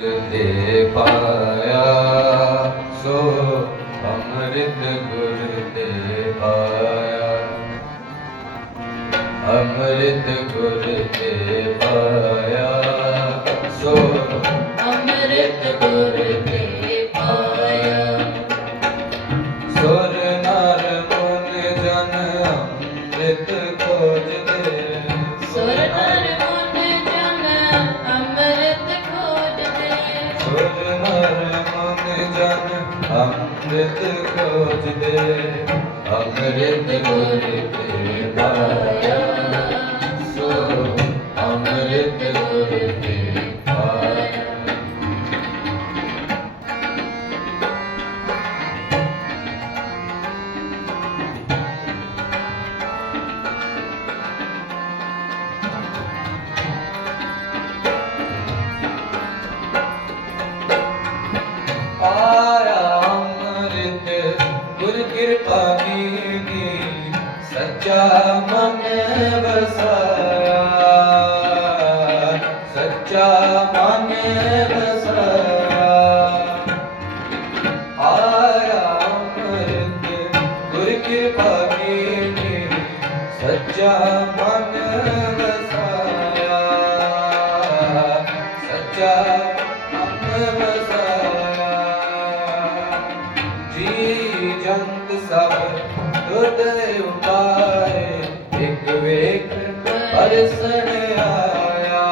ਤੇ ਪਾਇਆ, ਸੋ ਅੰਮ੍ਰਿਤ ਗੁਰ ਤੇ ਪਾਇਆ। ਅੰਮ੍ਰਿਤ ਗੁਰ ਤੇ ਪਾਇਆ, ਸੋ ਅੰਮ੍ਰਿਤ ਗੁਰ ਤੇ ਜਨ ਅੰਮ੍ਰਿਤ ਖੋਜਦੇ ਅੰਮ੍ਰਿਤ ਗੁਰ ਤੇ ਗੁਰ ਕਿਰਪਾ ਕੀਨੀ ਸੱਚਾ ਮਨ ਵਸਾਇਆ। ਸੱਚਾ ਮਨ ਵਸਾਇਆ। ਆਇਆ ਅੰਮ੍ਰਿਤ ਗੁਰ ਕਿਰਪਾ ਕੀਨੀ ਸੱਚਾ ਮਨ ਵਸਾਇਆ। ਸੱਚਾ ਮਨ ਵਸਾਇਆ। ਜੀ ਜੰਤ ਸਭ ਦੁੱਧ ਉਪਾਏ ਇੱਕ ਵੇਖ ਪਰਸਣ ਆਇਆ।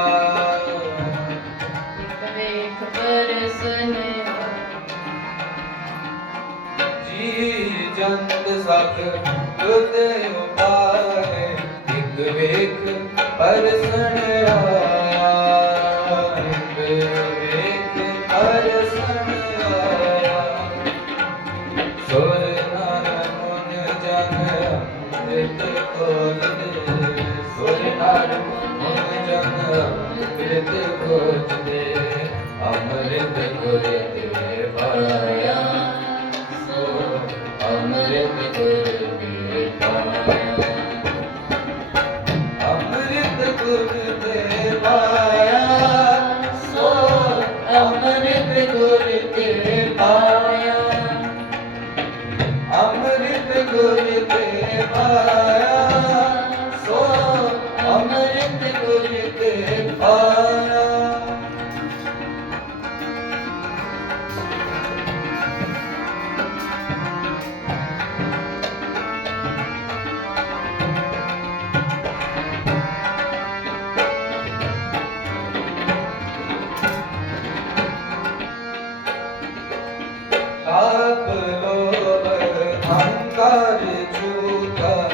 ਵੇਖ ਪਰਸਨੇ ਜੀ ਜੰਤ ਸਭ ਦੁੱਧ ਉਪਾਏ ਇੱਕ ਵੇਖ ਪਰਸਣ ਆਇਆ। ਅੰਮ੍ਰਿਤ ਗੁਰ কারে চুকারে